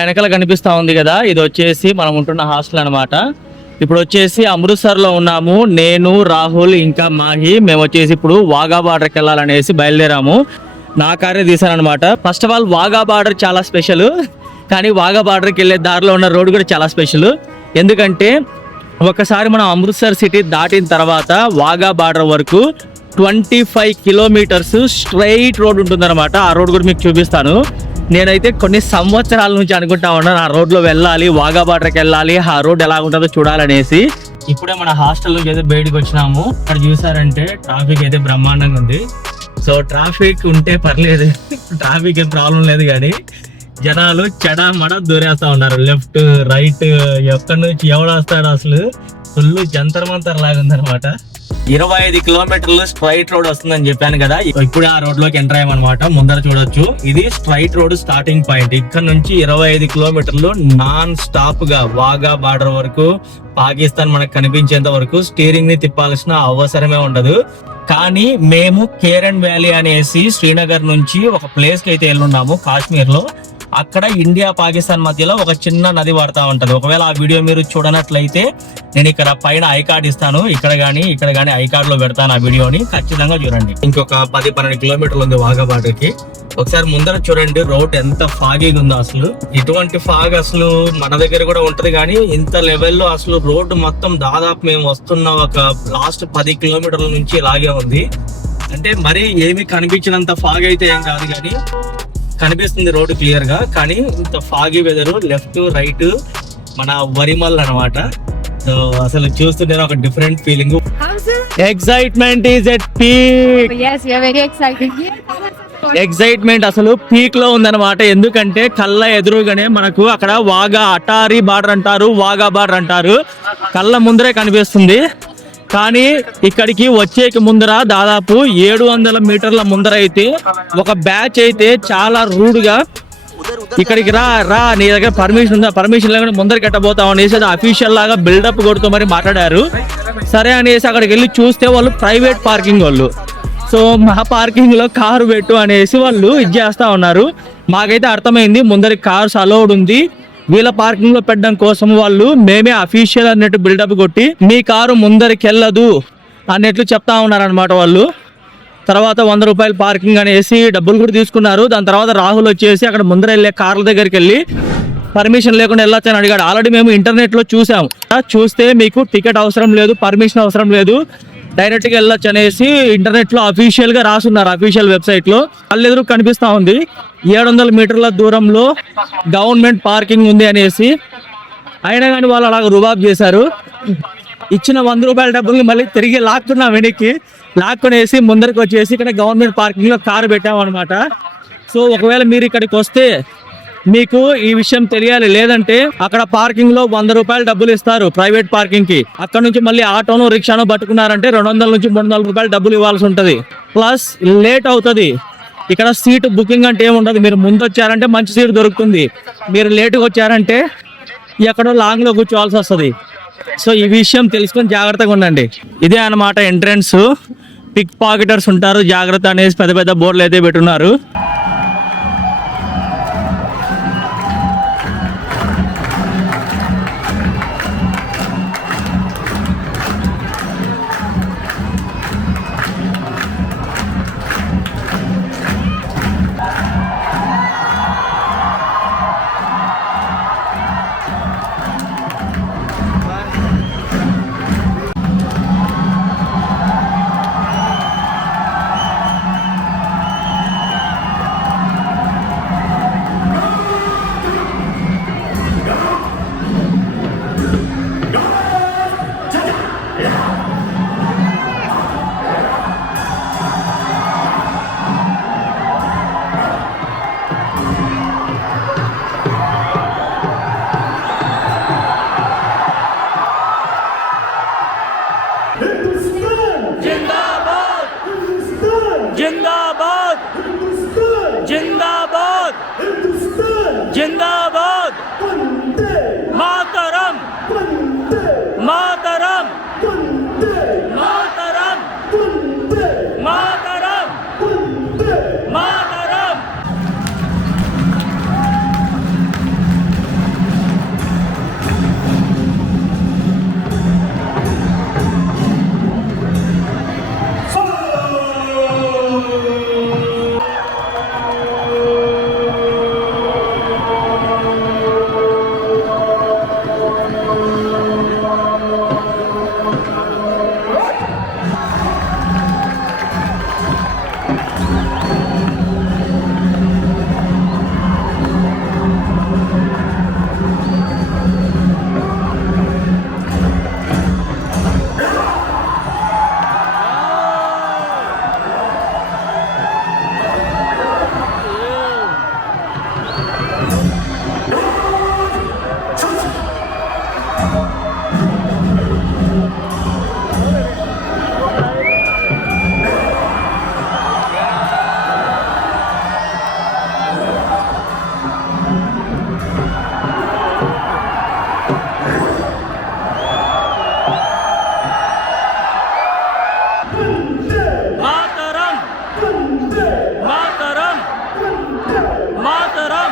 వెనకాల కనిపిస్తూ ఉంది కదా ఇది వచ్చేసి మనం ఉంటున్న హాస్టల్ అనమాట ఇప్పుడు వచ్చేసి అమృత్సర్లో ఉన్నాము నేను రాహుల్ ఇంకా మాహి మేము వచ్చేసి ఇప్పుడు వాగా బార్డర్కి వెళ్ళాలనేసి బయలుదేరాము. నా కారే తీసానమాట first of all Wagah border చాలా స్పెషల్ కానీ వాగా బార్డర్కి వెళ్ళే దారిలో ఉన్న రోడ్ కూడా చాలా స్పెషల్ ఎందుకంటే ఒకసారి మనం అమృత్సర్ సిటీ దాటిన తర్వాత వాగా బార్డర్ వరకు twenty five kilometres straight road ఉంటుందన్నమాట. ఆ రోడ్ కూడా మీకు చూపిస్తాను. నేనైతే కొన్ని సంవత్సరాల నుంచి అనుకుంటా ఉన్నాను ఆ రోడ్లో వెళ్ళాలి వాగా బార్డర్కి వెళ్ళాలి ఆ రోడ్ ఎలా ఉంటుందో చూడాలనేసి. ఇప్పుడే మన హాస్టల్ నుంచి అయితే బయటకు వచ్చినాము. ఇక్కడ చూసారంటే ట్రాఫిక్ అయితే బ్రహ్మాండంగా ఉంది. సో ట్రాఫిక్ ఉంటే పర్లేదు ట్రాఫిక్ ఏం ప్రాబ్లం లేదు కానీ జనాలు చెడ మడ దూరేస్తా ఉన్నారు. లెఫ్ట్ రైట్ ఎక్కడి నుంచి ఎవడు వస్తాడు అసలు? ఫుల్ జంతర్ మంతర్ లాగా ఉందన్నమాట. ఇరవై ఐదు కిలోమీటర్లు స్ట్రైట్ రోడ్ వస్తుందని చెప్పాను కదా. ఇప్పుడు ఆ రోడ్లోకి ఎంటర్ అయ్యామన్నమాట. ముందర చూడొచ్చు. ఇది స్ట్రైట్ రోడ్ స్టార్టింగ్ పాయింట్. ఇక్కడ నుంచి ఇరవై ఐదు కిలోమీటర్లు నాన్ స్టాప్గా వాగా బార్డర్ వరకు పాకిస్తాన్ మనకు కనిపించేంత వరకు స్టీరింగ్ని తిప్పాల్సిన అవసరమే ఉండదు. కానీ మేము కేరన్ వ్యాలీ అనేసి శ్రీనగర్ నుంచి ఒక ప్లేస్కి అయితే వెళ్ళున్నాము కాశ్మీర్లో అక్కడ ఇండియా పాకిస్తాన్ మధ్యలో ఒక చిన్న నది పడతా ఉంటుంది. ఒకవేళ ఆ వీడియో మీరు చూడనట్లయితే నేను ఇక్కడ పైన ఐ కార్డ్ ఇస్తాను. ఇక్కడ కానీ ఇక్కడ కానీ ఐ కార్డ్లో పెడతాను ఆ వీడియోని. ఖచ్చితంగా చూడండి. ఇంకొక పది పన్నెండు కిలోమీటర్లు ఉంది వాగబాటుకి ఒకసారి ముందర చూడండి రోడ్ ఎంత ఫాగీగా ఉందో అసలు. ఇటువంటి ఫాగ్ అసలు మన దగ్గర కూడా ఉంటది కానీ ఇంత లెవెల్లో అసలు రోడ్డు మొత్తం దాదాపు మేము వస్తున్న ఒక లాస్ట్ పది కిలోమీటర్ల నుంచి ఇలాగే ఉంది. అంటే మరి ఏమి కనిపించినంత ఫాగ్ అయితే ఏం కాదు కానీ కనిపిస్తుంది రోడ్డు క్లియర్గా కానీ ఇంత ఫాగీ వెదర్ లెఫ్ట్ రైట్ మన వరిమల్ అన్నమాట. సో అసలు చూస్తుంటే ఒక different feeling? Excitement is at peak Yes, we are very excited. Yes, excitement అసలు పీక్లో ఉందన్నమాట. ఎందుకంటే కళ్ళ ఎదురుగానే మనకు అక్కడ వాగా అటారీ బార్డర్ అంటారు వాగా బార్డర్ అంటారు. కళ్ళ ముందరే కనిపిస్తుంది. కానీ ఇక్కడికి వచ్చేకి ముందర దాదాపు ఏడు వందల మీటర్ల ముందర అయితే ఒక బ్యాచ్ అయితే చాలా రూడ్గా ఇక్కడికి రా రా నీ దగ్గర పర్మిషన్ ఉందా? పర్మిషన్ లేకుండా ముందర ఎట్టబోతాం అనేసి అది అఫీషియల్ లాగా బిల్డప్ కొడుతూ మరి మాట్లాడారు. సరే అనేసి అక్కడికి వెళ్ళి చూస్తే వాళ్ళు ప్రైవేట్ పార్కింగ్ వాళ్ళు. సో మా పార్కింగ్లో కారు పెట్టు అనేసి వాళ్ళు ఇది చేస్తా ఉన్నారు. మాకైతే అర్థమైంది ముందరి కార్స్ అలౌడ్ ఉంది. వీళ్ళ పార్కింగ్లో పెట్టడం కోసం వాళ్ళు మేమే అఫీషియల్ అన్నట్టు బిల్డప్ కొట్టి మీ కారు ముందరికి వెళ్ళదు అన్నట్లు చెప్తా ఉన్నారనమాట వాళ్ళు. తర్వాత వంద రూపాయలు పార్కింగ్ అనేసి డబ్బులు కూడా తీసుకున్నారు. దాని తర్వాత రాహుల్ వచ్చేసి అక్కడ ముందర వెళ్ళే కార్ల దగ్గరికి వెళ్ళి పర్మిషన్ లేకుండా వెళ్ళొచ్చని అడిగాడు. ఆల్రెడీ మేము ఇంటర్నెట్లో చూసాము చూసాం చూస్తే మీకు టికెట్ అవసరం లేదు పర్మిషన్ అవసరం లేదు. డైరెక్ట్గా వెళ్ళొచ్చు అనేసి ఇంటర్నెట్లో అఫీషియల్గా రాసున్నారు అఫీషియల్ వెబ్సైట్లో వాళ్ళెదురు కనిపిస్తా ఉంది. ఏడు వందల మీటర్ల దూరంలో గవర్నమెంట్ పార్కింగ్ ఉంది అనేసి. అయినా కానీ వాళ్ళు అలాగ రుబాబ్ చేశారు. ఇచ్చిన వంద రూపాయల డబ్బుల్ని మళ్ళీ తిరిగి లాక్కున్నాం వెనక్కి. లాక్కునేసి ముందరికి వచ్చేసి ఇక్కడ గవర్నమెంట్ పార్కింగ్లో కారు పెట్టామన్నమాట. సో ఒకవేళ మీరు ఇక్కడికి వస్తే మీకు ఈ విషయం తెలియాలి. లేదంటే అక్కడ పార్కింగ్లో వంద రూపాయలు డబ్బులు ఇస్తారు ప్రైవేట్ పార్కింగ్కి. అక్కడ నుంచి మళ్ళీ ఆటోను రిక్షాను పట్టుకున్నారంటే రెండు వందల నుంచి మూడు వందల రూపాయలు డబ్బులు ఇవ్వాల్సి ఉంటుంది. ప్లస్ లేట్ అవుతుంది. ఇక్కడ సీట్ బుకింగ్ అంటే ఏముండదు. మీరు ముందు వచ్చారంటే మంచి సీట్ దొరుకుతుంది. మీరు లేటుగా వచ్చారంటే ఎక్కడో లాంగ్లో కూర్చోవాల్సి వస్తుంది. సో ఈ విషయం తెలుసుకొని జాగ్రత్తగా ఉండండి. ఇదే అన్నమాట ఎంట్రన్స్ పిక్ పాకెటర్స్ ఉంటారు. జాగ్రత్త అనేసి పెద్ద పెద్ద బోర్డులు అయితే పెట్టున్నారు. जिंदाबाद मातरम मा मातरम।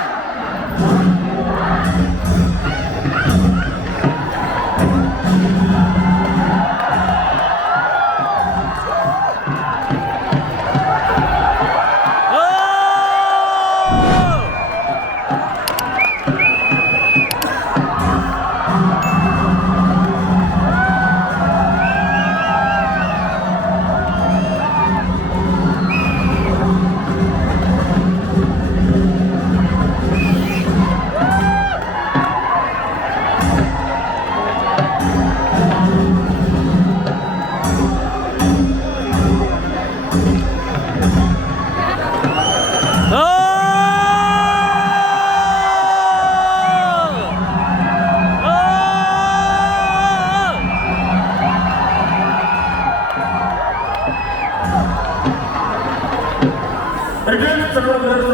Gracias.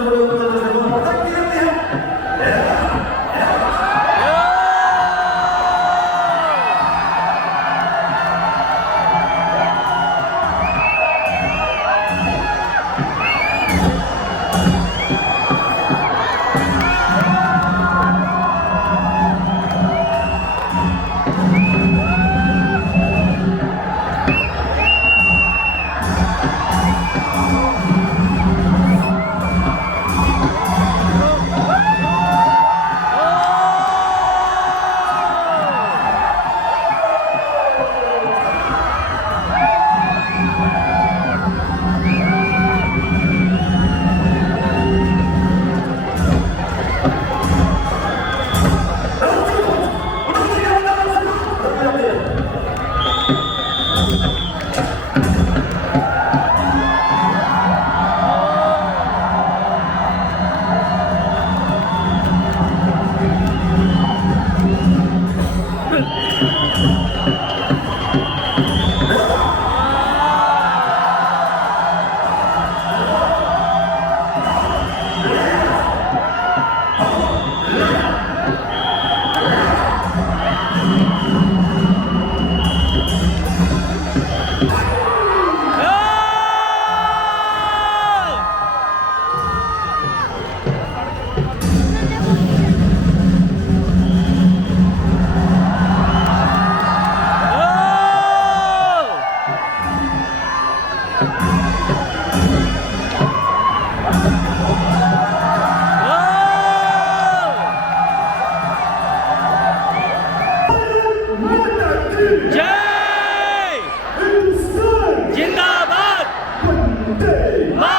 Mom!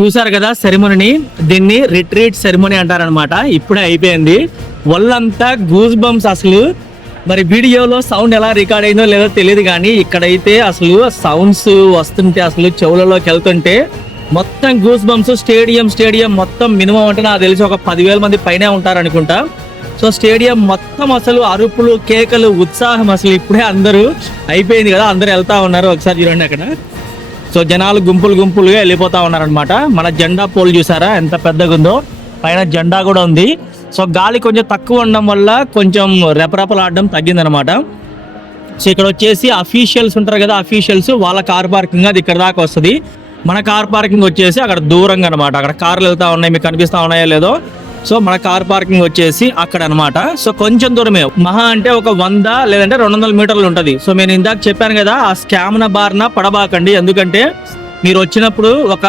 చూసారు కదా సెరమోనీ దీన్ని రిట్రీట్ సెరమోనీ అంటారనమాట ఇప్పుడే అయిపోయింది. ఒళ్ళంతా గూస్ బంప్స్ అసలు. మరి వీడియోలో సౌండ్ ఎలా రికార్డ్ అయిందో లేదో తెలియదు కానీ ఇక్కడైతే అసలు సౌండ్స్ వస్తుంటే అసలు చెవులలోకి వెళ్తుంటే మొత్తం గూస్ బంప్స్ స్టేడియం స్టేడియం మొత్తం మినిమం అంటే నాకు తెలిసి ఒక పదివేల మంది పైనే ఉంటారనుకుంటా సో స్టేడియం మొత్తం అసలు అరుపులు కేకలు ఉత్సాహం అసలు ఇప్పుడే అందరూ అయిపోయింది కదా. అందరూ వెళ్తా ఉన్నారు. ఒకసారి చూడండి అక్కడ. సో జనాలు గుంపులు గుంపులుగా వెళ్ళిపోతా ఉన్నారనమాట మన జెండా పోల్ చూసారా? ఎంత పెద్దగా ఉందో పైన జెండా కూడా ఉంది. సో గాలి కొంచెం తక్కువ ఉండడం వల్ల కొంచెం రెపరెపలాడడం తగ్గిందనమాట సో ఇక్కడ వచ్చేసి అఫీషియల్స్ ఉంటారు కదా అఫీషియల్స్ వాళ్ళ కార్ పార్కింగ్ అది ఇక్కడ దాకా వస్తుంది. మన కార్ పార్కింగ్ వచ్చేసి అక్కడ దూరంగా అనమాట అక్కడ కార్లు వెళ్తా ఉన్నాయి మీకు కనిపిస్తా ఉన్నాయో లేదో. సో మన కార్ పార్కింగ్ వచ్చేసి అక్కడ అనమాట సో కొంచెం దూరమే. మహా అంటే ఒక వంద లేదంటే రెండు వందల మీటర్లు ఉంటుంది. సో నేను ఇందాక చెప్పాను కదా ఆ స్కామ్న బారిన పడబాకండి. ఎందుకంటే మీరు వచ్చినప్పుడు ఒక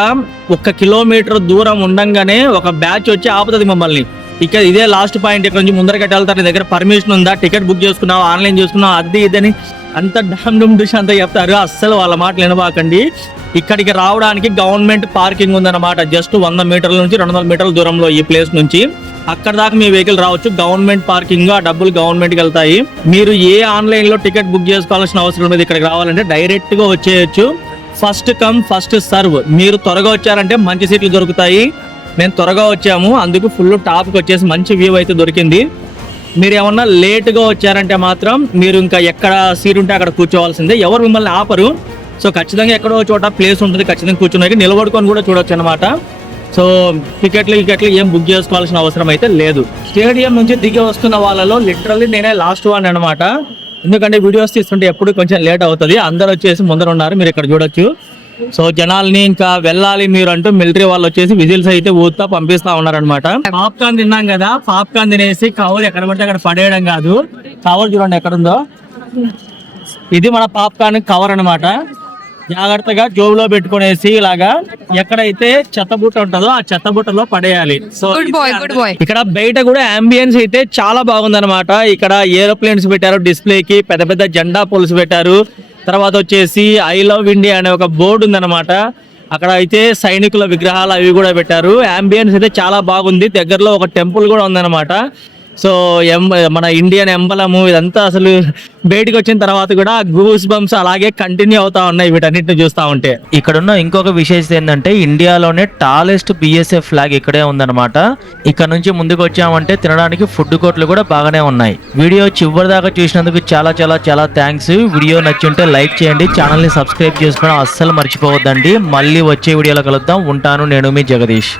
ఒక్క కిలోమీటర్ దూరం ఉండంగానే ఒక బ్యాచ్ వచ్చి ఆపుతుంది మమ్మల్ని. ఇక్కడ ఇదే లాస్ట్ పాయింట్. ఇక్కడ నుంచి ముందర వెళ్తారు నీ దగ్గర పర్మిషన్ ఉందా? టికెట్ బుక్ చేసుకున్నావు? ఆన్లైన్ చేసుకున్నావు? అది ఇదని అంత డామ్ డుమ్ డిష్ అంతా చెప్తారు. అస్సలు వాళ్ళ మాటలు వినబాకండి. ఇక్కడికి రావడానికి గవర్నమెంట్ పార్కింగ్ ఉందన్నమాట. జస్ట్ వంద మీటర్ల నుంచి రెండు వందల మీటర్ల దూరంలో ఈ ప్లేస్ నుంచి. అక్కడ దాకా మీ వెహికల్ రావచ్చు. గవర్నమెంట్ పార్కింగ్ ఆ డబ్బులు గవర్నమెంట్కి వెళ్తాయి. మీరు ఏ ఆన్లైన్లో టికెట్ బుక్ చేసుకోవాల్సిన అవసరం లేదు. ఇక్కడికి రావాలంటే డైరెక్ట్గా వచ్చేయచ్చు. First come first serve. మీరు త్వరగా వచ్చారంటే మంచి సీట్లు దొరుకుతాయి. మేము త్వరగా వచ్చాము. అందుకు ఫుల్ టాప్కి వచ్చేసి మంచి వ్యూ అయితే దొరికింది. మీరు ఏమన్నా లేట్గా వచ్చారంటే మాత్రం మీరు ఇంకా ఎక్కడ సీట్ ఉంటే అక్కడ కూర్చోవాల్సిందే. ఎవరు మిమ్మల్ని ఆపరు. సో ఖచ్చితంగా ఎక్కడో చోట ప్లేస్ ఉంటుంది. ఖచ్చితంగా కూర్చున్నాయి నిలబడుకొని కూడా చూడొచ్చు అనమాట సో టికెట్లు టికెట్లు ఏం బుక్ చేసుకోవాల్సిన అవసరం అయితే లేదు. స్టేడియం నుంచి దిగి వస్తున్న వాళ్ళలో లిటరల్లీ నేనే లాస్ట్ వన్ అనమాట ఎందుకంటే వీడియోస్ తీస్తుంటే ఎప్పుడు కొంచెం లేట్ అవుతుంది. అందరు వచ్చేసి ముందర ఉన్నారు. మీరు ఇక్కడ చూడొచ్చు. సో జనాల్ని ఇంకా వెళ్ళాలి మీరు అంటూ మిలిటరీ వాళ్ళు వచ్చేసి విజిల్స్ అయితే ఊతా పంపిస్తా ఉన్నారనమాట పాప్కార్న్ తిన్నాం కదా పాప్కార్న్ తినేసి కవర్ ఎక్కడ పడితే అక్కడ పడేయడం కాదు. కవర్ చూడండి ఎక్కడ ఉందో ఇది మన పాప్కార్న్ కవర్ అన్నమాట. జాగ్రత్తగా జోబులో పెట్టుకునేసి ఇలాగా ఎక్కడైతే చెత్తబుట్ట ఉంటుందో ఆ చెత్తబుట్టలో పడేయాలి. సో ఇక్కడ బయట కూడా అంబియన్స్ అయితే చాలా బాగుందన్నమాట. ఇక్కడ ఏరోప్లేన్స్ పెట్టారు డిస్ప్లే కి పెద్ద పెద్ద జెండా పోల్స్ పెట్టారు. తర్వాత వచ్చేసి ఐ లవ్ ఇండియా అనే ఒక బోర్డు ఉందన్నమాట. అక్కడ అయితే సైనికుల విగ్రహాలు అవి కూడా పెట్టారు. అంబియన్స్ అయితే చాలా బాగుంది. దగ్గరలో ఒక టెంపుల్ కూడా ఉందన్నమాట. సో ఎం మన ఇండియన్ ఎంబలము ఇదంతా అసలు బయటకు వచ్చిన తర్వాత కూడా గూస్ బంప్స్ అలాగే కంటిన్యూ అవుతా ఉన్నాయి వీటన్నిటిని చూస్తూ ఉంటే. ఇక్కడున్న ఇంకొక విశేషత ఏంటంటే ఇండియాలోనే టాలెస్ట్ బిఎస్ఎఫ్ ఫ్లాగ్ ఇక్కడే ఉందన్నమాట. ఇక్కడ నుంచి ముందుకు వచ్చామంటే తినడానికి ఫుడ్ కోర్ట్లు కూడా బాగానే ఉన్నాయి. వీడియో చివరి దాకా చూసినందుకు చాలా చాలా చాలా థ్యాంక్స్. వీడియో నచ్చుంటే లైక్ చేయండి ఛానల్ని సబ్స్క్రైబ్ చేసుకోవడం అస్సలు మర్చిపోవద్దండి. మళ్ళీ వచ్చే వీడియోలో కలుద్దాం. ఉంటాను నేను మీ జగదీష్.